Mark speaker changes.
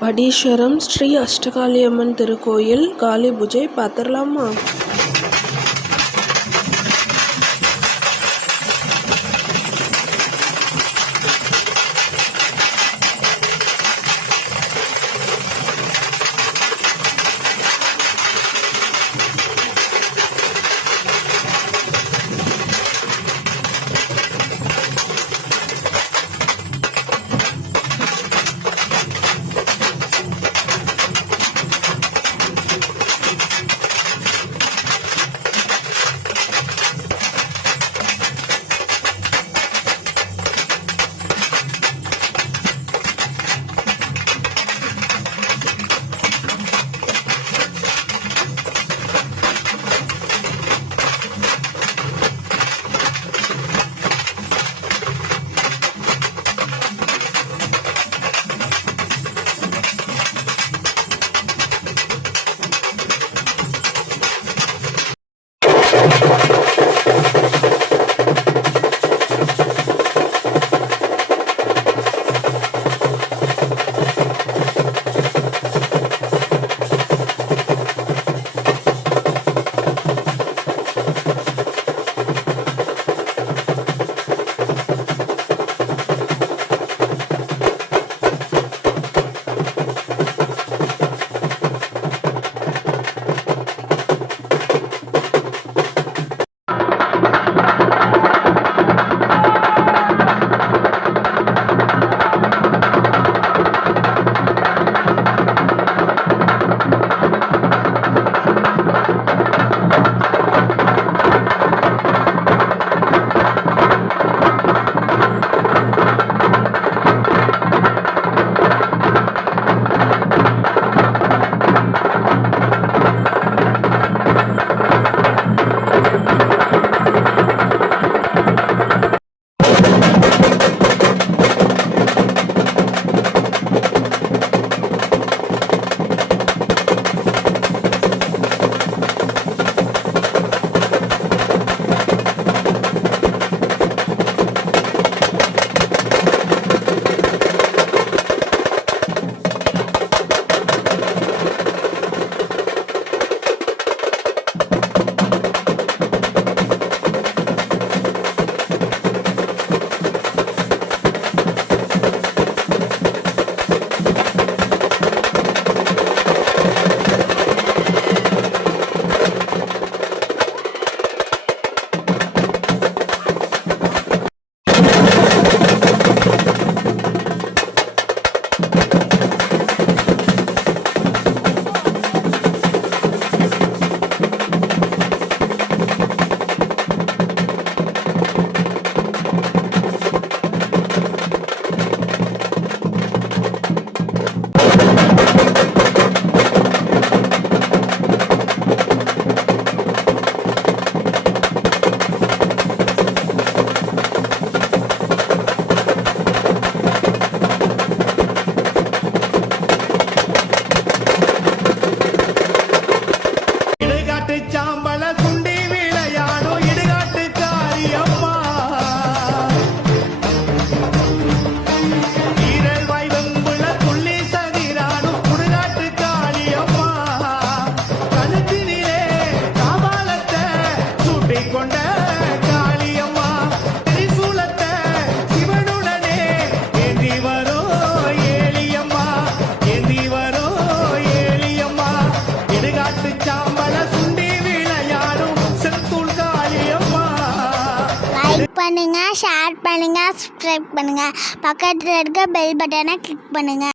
Speaker 1: படீஸ்வரம் ஸ்ரீ அஷ்டகாளியம்மன் திருக்கோயில் காளி பூஜை பார்த்துடலாமா?
Speaker 2: பண்ணுங்கள் ஷேர் பண்ணுங்க சப்ஸ்கிரைப் பண்ணுங்க. பக்கத்தில் இருக்க பெல் பட்டனை கிளிக் பண்ணுங்க.